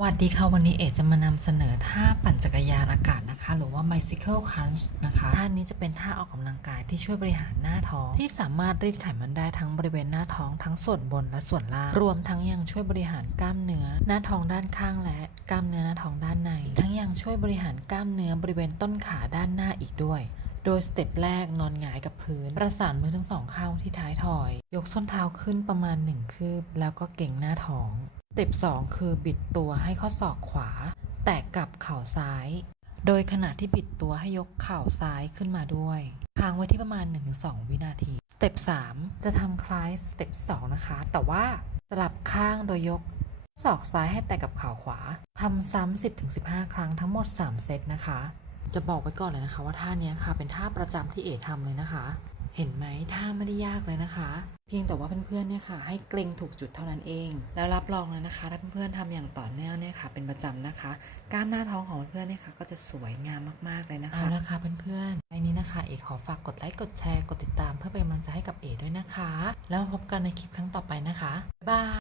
สวัสดีค่ะ วันนี้เอกจะมานำเสนอท่าปั่นจักรยานอากาศนะคะ หรือว่า bicycle crunch นะคะ ท่านี้จะเป็นท่าออกกำลังกายที่ช่วยบริหารหน้าท้อง ที่สามารถรีดไขมันได้ทั้งบริเวณหน้าท้องทั้งส่วนบนและส่วนล่าง รวมทั้งยังช่วยบริหารกล้ามเนื้อ หน้าท้องด้านข้างและกล้ามเนื้อหน้าท้องด้านใน ทั้งยังช่วยบริหารกล้ามเนื้อบริเวณต้นขาด้านหน้าอีกด้วยโดยสเต็ปแรกนอนหงายกับพื้น ประสานมือทั้งสองข้างที่ท้ายถอย ยกส้นเท้าขึ้นประมาณ1คืบ แล้วก็เก่งหน้าท้องเต็ป2คือบิดตัวให้ข้อศอกขวา แตะกับเข่าซ้าย โดยขณะที่บิดตัวให้ยกเข่าซ้ายขึ้นมาด้วยค้างไว้ที่ประมาณ 1-2 วินาที สเต็ป3จะทำคล้ายสเต็ป2นะคะ แต่ว่าสลับข้างโดยยกศอกซ้ายให้แตะกับเข่าขวาทำซ้ำ10-15 ครั้งทั้งหมด 3 เซตนะคะ จะบอกไว้ก่อนเลยนะคะว่าท่านี้ค่ะเป็นท่าประจำที่เอ๋ทำเลยนะคะ เห็นไหมท่าไม่ได้ยากเลยนะคะ เพียงแต่ว่าเพื่อนๆเนี่ยค่ะ ให้เกรงถูกจุดเท่านั้นเอง แล้วรับรองเลยนะคะถ้าเพื่อนๆทำอย่างต่อเนื่องเนี่ยค่ะ เป็นประจำนะคะกล้ามหน้าท้องของเพื่อนๆเนี่ยค่ะ ก็จะสวยงามมากๆเลยนะคะเอาละค่ะเพื่อนๆในนี้นะคะ เอ๋ขอฝากกดไลค์กดแชร์กดติดตามเพื่อเป็นกำลังใจให้กับเอ๋ด้วยนะคะ แล้วพบกันในคลิปครั้งต่อไปนะคะบ๊ายบาย